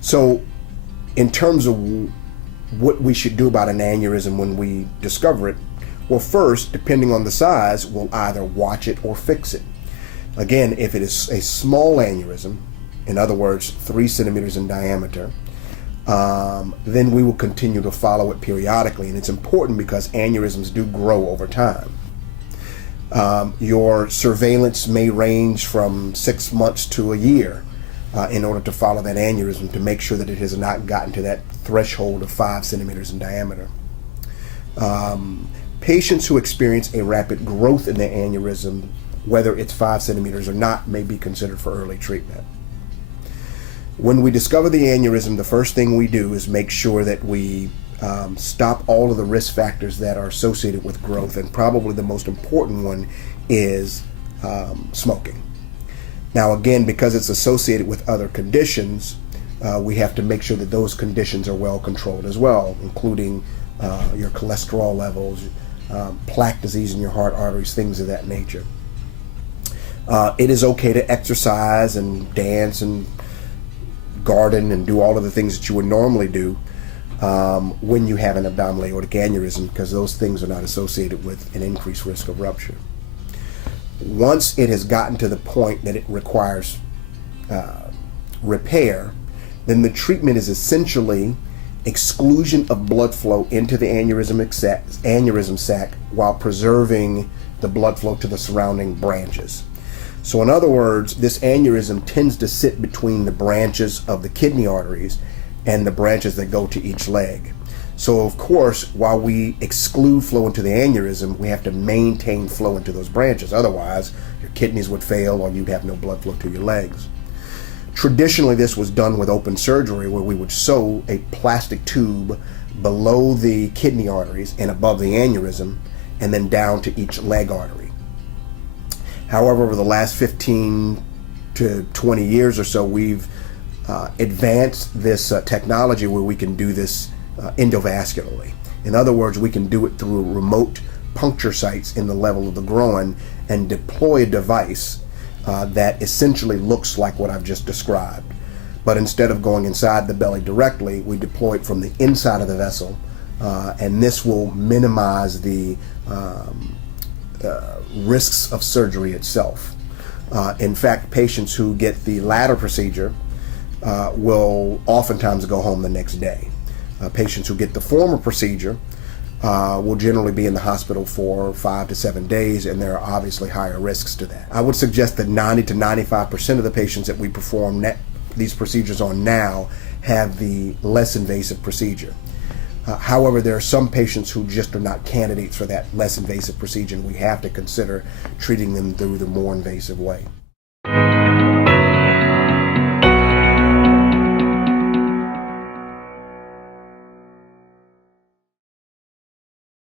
So in terms of what we should do about an aneurysm when we discover it, well, first, depending on the size, we'll either watch it or fix it. Again, if it is a small aneurysm, in other words, 3 centimeters in diameter, then we will continue to follow it periodically. And it's important because aneurysms do grow over time. Your surveillance may range from 6 months to a year in order to follow that aneurysm to make sure that it has not gotten to that threshold of 5 centimeters in diameter. Patients who experience a rapid growth in the aneurysm, whether it's 5 centimeters or not, may be considered for early treatment. When we discover the aneurysm, the first thing we do is make sure that we stop all of the risk factors that are associated with growth, and probably the most important one is smoking. Now again, because it's associated with other conditions, we have to make sure that those conditions are well controlled as well, including your cholesterol levels, plaque disease in your heart arteries, things of that nature. It is okay to exercise and dance and garden and do all of the things that you would normally do when you have an abdominal aortic aneurysm, because those things are not associated with an increased risk of rupture. Once it has gotten to the point that it requires repair, then the treatment is essentially exclusion of blood flow into the aneurysm sac while preserving the blood flow to the surrounding branches. So in other words, this aneurysm tends to sit between the branches of the kidney arteries and the branches that go to each leg. So of course, while we exclude flow into the aneurysm, we have to maintain flow into those branches. Otherwise, your kidneys would fail or you'd have no blood flow to your legs. Traditionally, this was done with open surgery, where we would sew a plastic tube below the kidney arteries and above the aneurysm, and then down to each leg artery. However, over the last 15 to 20 years or so, we've advanced this technology where we can do this endovascularly. In other words, we can do it through remote puncture sites in the level of the groin and deploy a device that essentially looks like what I've just described. But instead of going inside the belly directly, we deploy it from the inside of the vessel, and this will minimize the risks of surgery itself. In fact, patients who get the latter procedure will oftentimes go home the next day. Patients who get the former procedure will generally be in the hospital for 5 to 7 days, and there are obviously higher risks to that. I would suggest that 90 to 95% of the patients that we perform these procedures on now have the less invasive procedure. However, there are some patients who just are not candidates for that less invasive procedure, and we have to consider treating them through the more invasive way.